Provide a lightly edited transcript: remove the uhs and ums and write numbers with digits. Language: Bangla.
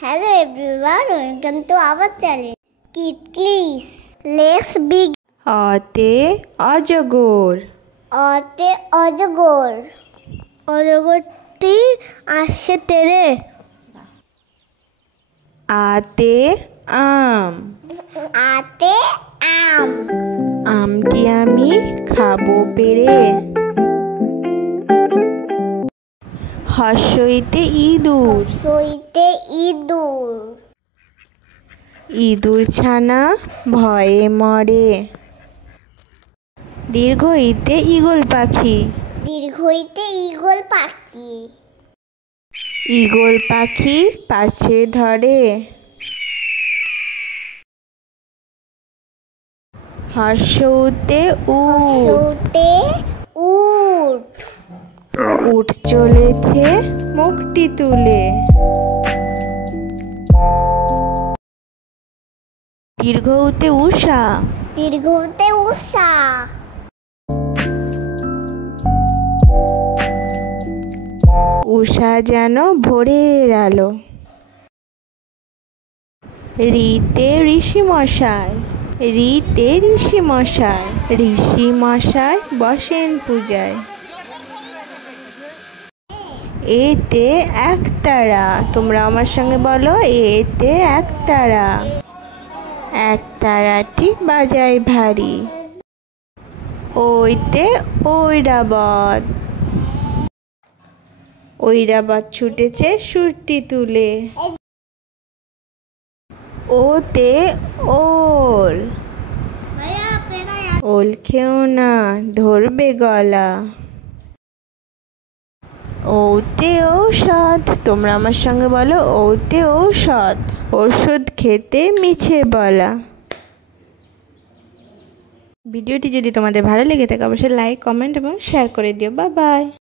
Hello everyone, welcome to our channel. Kid please. Let's begin. অতে অজগর। অতে অজগর। অজগরটি আসছে তেরে। আতে আম। আতে আম। আমটি আমি খাবো পেরে। হর্ষইতে ইঁদুর। হর্ষইতে ইঁদুর। ইঁদুর ছানা ভয়ে মরে। দীর্ঘইতে ঈগল পাখি। দীর্ঘইতে ঈগল পাখি। ঈগল পাখি পাছে ধরে। হর্ষউতে উট। হর্ষউতে উট। উট চলেছে মুখটি তুলে। দীর্ঘউতে উষা। দীর্ঘউতে উষা। উষা যেন ভোরের আলো। ঋতে ঋষি মশাই। ঋতে ঋষি মশাই। ঋষি মশাই বসেন পূজায়। এতে একতারা। তোমরা আমার সঙ্গে বলো, এতে একতারা। একতারাটি বাজায় ভারী। ওইতে ঐরাবত। ঐরাবত ছুটেছে সুরটি তুলে। ওতে ওল। ওল খেও না, ধরবে গলা। ওতে ঔষধ। তোমরা আমার সঙ্গে বলো, ওতে ঔষধ। ওষুধ খেতে মিছে বলা। ভিডিওটি যদি তোমাদের ভালো লেগে থাকে অবশ্যই লাইক, কমেন্ট এবং শেয়ার করে দিও। Bye bye.